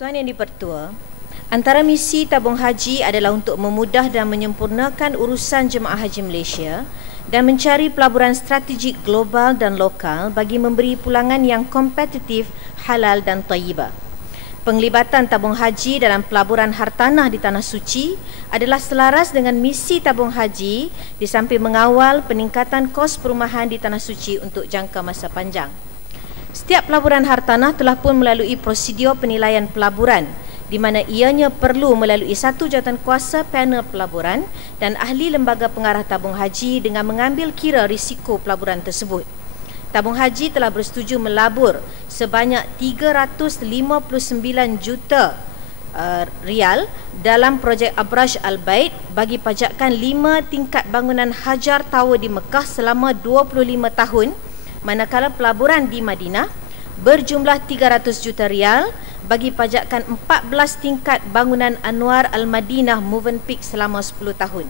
Tuan Yang di-Pertua, antara misi tabung haji adalah untuk memudah dan menyempurnakan urusan jemaah haji Malaysia dan mencari pelaburan strategik global dan lokal bagi memberi pulangan yang kompetitif, halal dan tayyibah. Penglibatan tabung haji dalam pelaburan hartanah di Tanah Suci adalah selaras dengan misi tabung haji di samping mengawal peningkatan kos perumahan di Tanah Suci untuk jangka masa panjang. Setiap pelaburan hartanah telah pun melalui prosedur penilaian pelaburan di mana ianya perlu melalui satu jawatankuasa panel pelaburan dan ahli lembaga pengarah tabung haji dengan mengambil kira risiko pelaburan tersebut. Tabung haji telah bersetuju melabur sebanyak 359 juta rial dalam projek Abraj Al-Bait bagi pajakan 5 tingkat bangunan Hajar Tower di Mekah selama 25 tahun, manakala pelaburan di Madinah berjumlah 300 juta rial bagi pajakan 14 tingkat bangunan Anwar Al-Madinah Movenpick selama 10 tahun.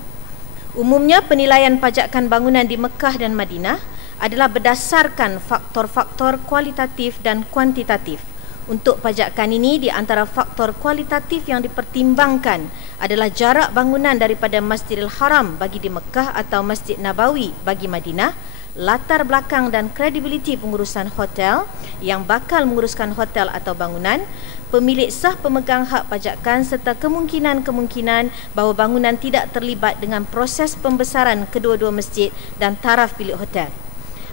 Umumnya penilaian pajakan bangunan di Mekah dan Madinah adalah berdasarkan faktor-faktor kualitatif dan kuantitatif. Untuk pajakan ini, di antara faktor kualitatif yang dipertimbangkan adalah jarak bangunan daripada Masjidil Haram bagi di Mekah atau Masjid Nabawi bagi Madinah, latar belakang dan kredibiliti pengurusan hotel yang bakal menguruskan hotel atau bangunan, pemilik sah pemegang hak pajakan serta kemungkinan-kemungkinan bahawa bangunan tidak terlibat dengan proses pembesaran kedua-dua masjid dan taraf bilik hotel.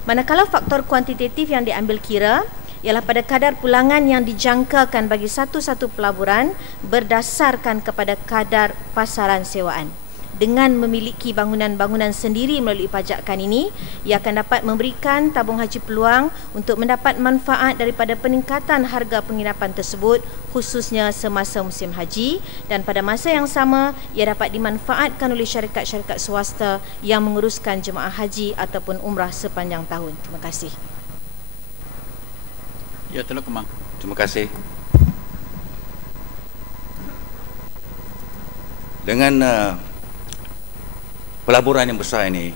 Manakala faktor kuantitatif yang diambil kira ialah pada kadar pulangan yang dijangkakan bagi satu-satu pelaburan berdasarkan kepada kadar pasaran sewaan. Dengan memiliki bangunan-bangunan sendiri melalui pajakan ini, ia akan dapat memberikan tabung haji peluang untuk mendapat manfaat daripada peningkatan harga penginapan tersebut khususnya semasa musim haji, dan pada masa yang sama ia dapat dimanfaatkan oleh syarikat-syarikat swasta yang menguruskan jemaah haji ataupun umrah sepanjang tahun. Terima kasih. Ya, Teluk Kemang. Terima kasih. Dengan pelaburan yang besar ini,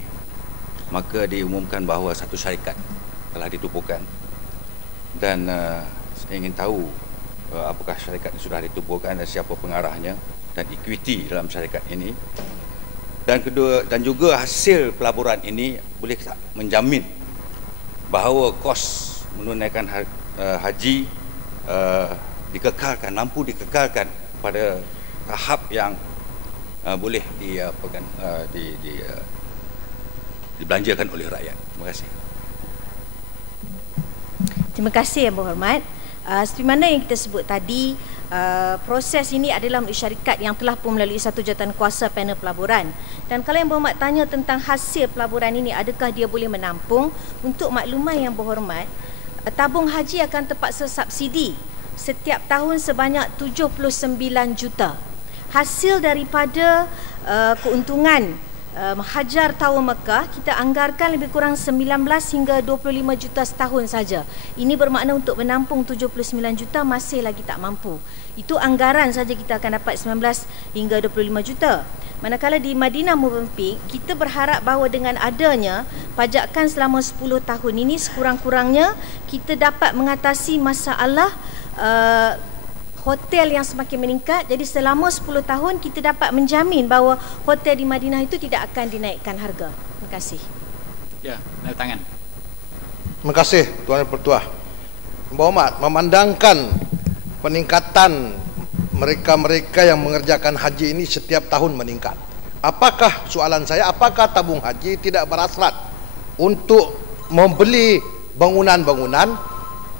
maka diumumkan bahawa satu syarikat telah ditubuhkan dan saya ingin tahu apakah syarikat ini sudah ditubuhkan dan siapa pengarahnya dan ekuiti dalam syarikat ini, dan kedua, dan juga hasil pelaburan ini boleh menjamin bahawa kos menunaikan haji dikekalkan, mampu dikekalkan pada tahap yang boleh dibelanjakan oleh rakyat. Terima kasih. Terima kasih Yang Berhormat. Seperti mana yang kita sebut tadi, proses ini adalah melalui syarikat yang telah pun melalui satu jawatankuasa panel pelaburan. Dan kalau Yang Berhormat tanya tentang hasil pelaburan ini, adakah dia boleh menampung, untuk makluman Yang Berhormat, tabung haji akan terpaksa subsidi setiap tahun sebanyak 79 juta. Hasil daripada keuntungan Hajar Tower Mekah, kita anggarkan lebih kurang 19 hingga 25 juta setahun saja. Ini bermakna untuk menampung 79 juta masih lagi tak mampu. Itu anggaran saja kita akan dapat 19 hingga 25 juta. Manakala di Madinah Movenpick, kita berharap bahawa dengan adanya pajakan selama 10 tahun ini, sekurang-kurangnya kita dapat mengatasi masalah hotel yang semakin meningkat. Jadi selama 10 tahun kita dapat menjamin bahawa hotel di Madinah itu tidak akan dinaikkan harga. Terima kasih. Ya, naik tangan. Terima kasih Tuan Yang-Pertua. Berhormat, memandangkan peningkatan mereka-mereka yang mengerjakan haji ini setiap tahun meningkat. Apakah, soalan saya, apakah tabung haji tidak berhasrat untuk membeli bangunan-bangunan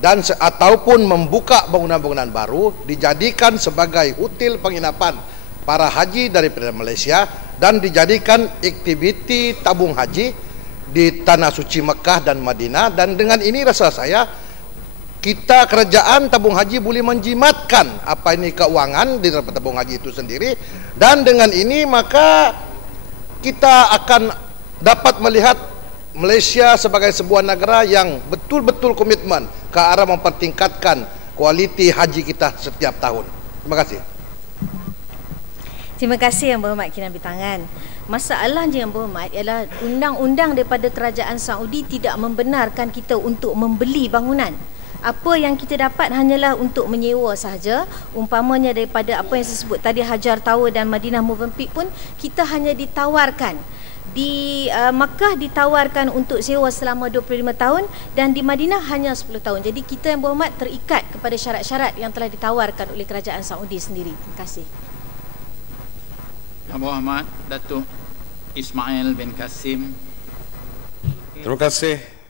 dan ataupun membuka bangunan-bangunan baru dijadikan sebagai hotel penginapan para haji daripada Malaysia dan dijadikan aktiviti tabung haji di Tanah Suci Mekah dan Madinah, dan dengan ini rasa saya kita kerajaan tabung haji boleh menjimatkan apa ini keuangan di dalam tabung haji itu sendiri, dan dengan ini maka kita akan dapat melihat Malaysia sebagai sebuah negara yang betul-betul komitmen ke arah mempertingkatkan kualiti haji kita setiap tahun. Terima kasih. Terima kasih Yang Berhormat Kina Bitangan. Masalahnya Yang Berhormat ialah undang-undang daripada kerajaan Saudi tidak membenarkan kita untuk membeli bangunan. Apa yang kita dapat hanyalah untuk menyewa sahaja. Umpamanya daripada apa yang saya sebut tadi, Hajar Tower dan Madinah Movenpick pun kita hanya ditawarkan. Di Makkah ditawarkan untuk sewa selama 25 tahun dan di Madinah hanya 10 tahun. Jadi kita yang berhormat terikat kepada syarat-syarat yang telah ditawarkan oleh Kerajaan Saudi sendiri. Terima kasih. Yang berhormat Datuk Ismail bin Kasim. Terima kasih